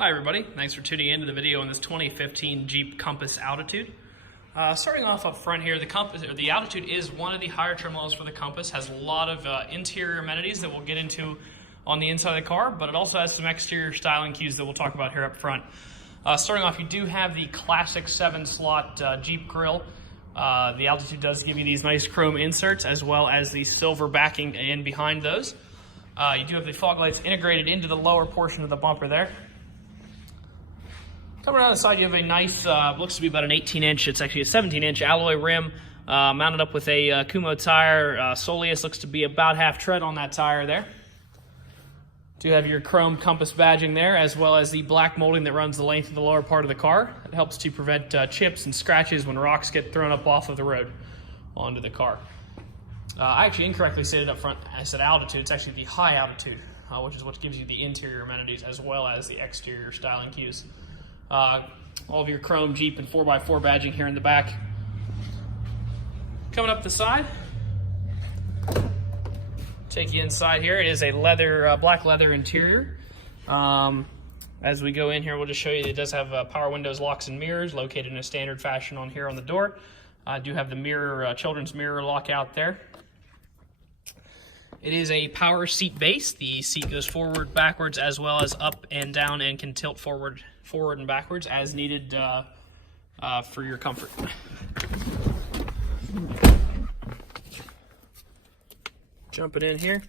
Hi everybody, thanks for tuning into the video on this 2015 Jeep Compass Altitude. Starting off up front here, the Altitude is one of the higher trim levels for the Compass, has a lot of interior amenities that we'll get into on the inside of the car, but it also has some exterior styling cues that we'll talk about here up front. Starting off, you do have the classic 7-slot Jeep grille. The Altitude does give you these nice chrome inserts as well as the silver backing in behind those. You do have the fog lights integrated into the lower portion of the bumper there. Coming around the side, you have a nice, looks to be about an 18-inch, it's actually a 17-inch alloy rim, mounted up with a Kumo tire. Soleus looks to be about half tread on that tire there. Do have your chrome Compass badging there, as well as the black molding that runs the length of the lower part of the car. It helps to prevent chips and scratches when rocks get thrown up off of the road onto the car. I actually incorrectly stated up front, I said altitude, it's actually the high altitude, which is what gives you the interior amenities as well as the exterior styling cues. All of your chrome Jeep and 4x4 badging here in the back. Coming up the side, take you inside here. It is a leather, black leather interior. As we go in here, we'll just show you that it does have power windows, locks, and mirrors located in a standard fashion on here on the door. I do have the mirror, children's mirror lockout there. It is a power seat base. The seat goes forward, backwards, as well as up and down, and can tilt forward and backwards as needed for your comfort. Jumping in here,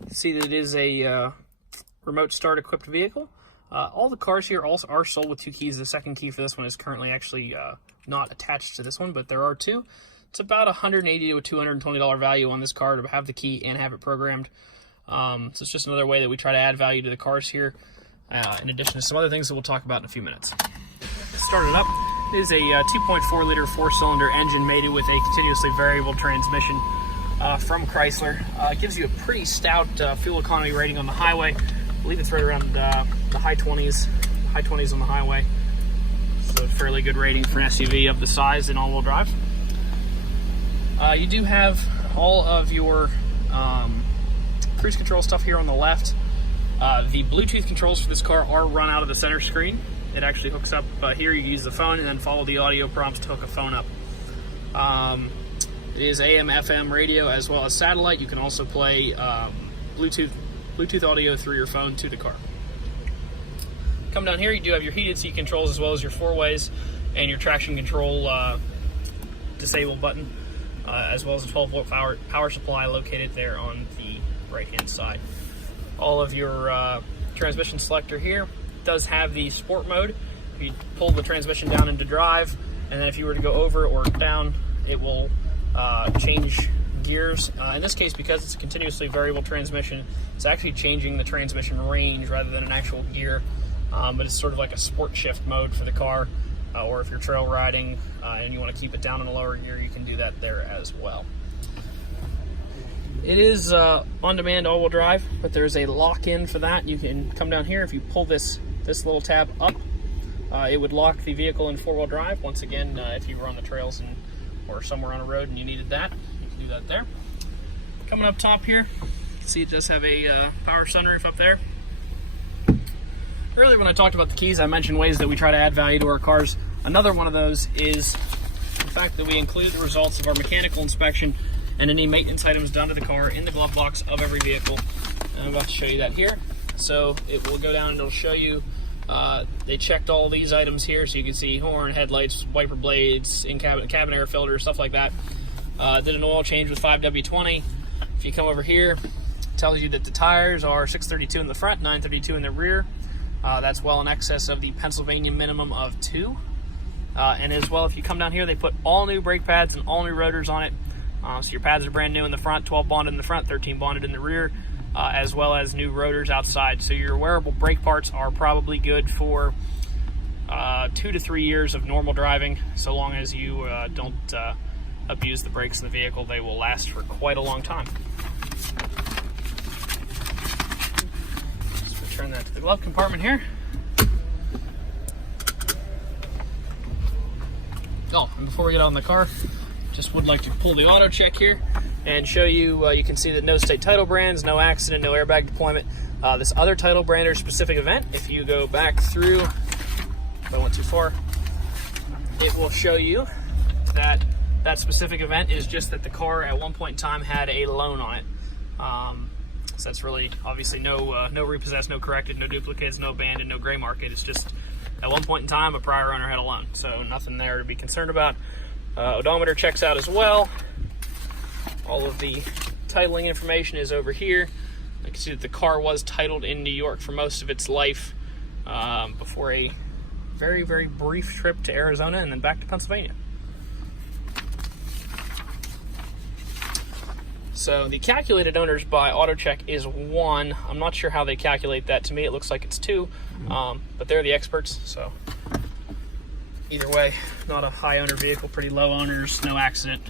you can see that it is a remote start equipped vehicle. All the cars here also are sold with 2 keys. The second key for this one is currently actually not attached to this one, but there are 2. It's about $180 to $220 value on this car to have the key and have it programmed. So it's just another way that we try to add value to the cars here, in addition to some other things that we'll talk about in a few minutes. Start it up. It is a 2.4 liter 4-cylinder engine mated with a continuously variable transmission from Chrysler. It gives you a pretty stout fuel economy rating on the highway. I believe it's right around the high 20s on the highway. So a fairly good rating for an SUV of the size in all-wheel drive. You do have all of your cruise control stuff here on the left. The Bluetooth controls for this car are run out of the center screen. It actually hooks up here. You use the phone and then follow the audio prompts to hook a phone up. It is AM, FM radio as well as satellite. You can also play Bluetooth audio through your phone to the car. Come down here, you do have your heated seat controls as well as your 4-ways and your traction control disable button. As well as a 12-volt power supply located there on the right-hand side. All of your transmission selector here does have the sport mode. If you pull the transmission down into drive, and then if you were to go over or down, it will change gears. In this case, because it's a continuously variable transmission, it's actually changing the transmission range rather than an actual gear, but it's sort of like a sport shift mode for the car. Or if you're trail riding and you want to keep it down in a lower gear, you can do that there as well. It is on-demand all-wheel drive, but there's a lock-in for that. You can come down here. If you pull this little tab up, it would lock the vehicle in 4-wheel drive. Once again, if you were on the trails or somewhere on a road and you needed that, you can do that there. Coming up top here, you can see it does have a power sunroof up there. Earlier when I talked about the keys, I mentioned ways that we try to add value to our cars. Another one of those is the fact that we include the results of our mechanical inspection and any maintenance items done to the car in the glove box of every vehicle. And I'm about to show you that here. So it will go down and it'll show you, they checked all these items here, so you can see horn, headlights, wiper blades, cabin air filter, stuff like that. Did an oil change with 5W20. If you come over here, it tells you that the tires are 632 in the front, 932 in the rear. That's well in excess of the Pennsylvania minimum of 2. And as well, if you come down here, they put all new brake pads and all new rotors on it. So your pads are brand new in the front, 12 bonded in the front, 13 bonded in the rear, as well as new rotors outside. So your wearable brake parts are probably good for 2 to 3 years of normal driving. So long as you don't abuse the brakes in the vehicle, they will last for quite a long time. Turn that to the glove compartment here. Oh, and before we get out in the car, just would like to pull the auto check here and show you, you can see that no state title brands, no accident, no airbag deployment. This other title brander specific event, if you go back through, if I went too far, it will show you that that specific event is just that the car at one point in time had a loan on it. So that's really obviously no repossessed, no corrected, no duplicates, no abandoned, no gray market. It's just at one point in time a prior owner had a loan, so nothing there to be concerned about. Odometer checks out as well. All of the titling information is over here. You can see that the car was titled in New York for most of its life, before a very, very brief trip to Arizona and then back to Pennsylvania. So the calculated owners by AutoCheck is 1. I'm not sure how they calculate that. To me, it looks like it's 2, but they're the experts. So either way, not a high owner vehicle, pretty low owners, no accident,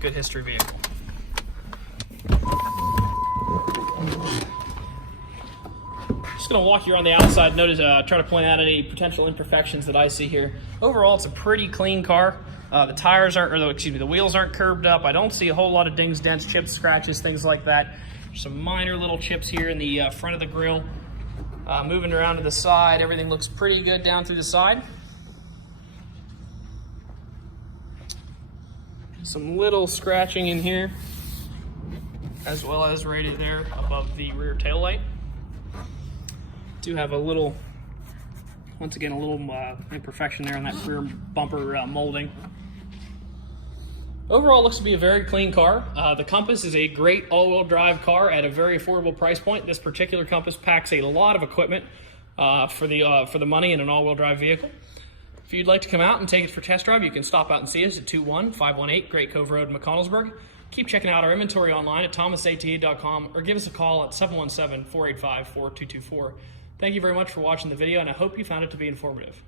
good history vehicle. Just going to walk you around the outside. Notice, try to point out any potential imperfections that I see here. Overall, it's a pretty clean car. The tires aren't, or the wheels aren't curved up. I don't see a whole lot of dings, dents, chips, scratches, things like that. There's some minor little chips here in the front of the grille. Moving around to the side, everything looks pretty good down through the side. Some little scratching in here, as well as right there above the rear tail light. Do have a little, once again, a little imperfection there on that rear bumper molding. Overall, it looks to be a very clean car. The Compass is a great all-wheel drive car at a very affordable price point. This particular Compass packs a lot of equipment for the money in an all-wheel drive vehicle. If you'd like to come out and take it for test drive, you can stop out and see us at 21518 Great Cove Road, McConnellsburg. Keep checking out our inventory online at thomasata.com or give us a call at 717-485-4224. Thank you very much for watching the video, and I hope you found it to be informative.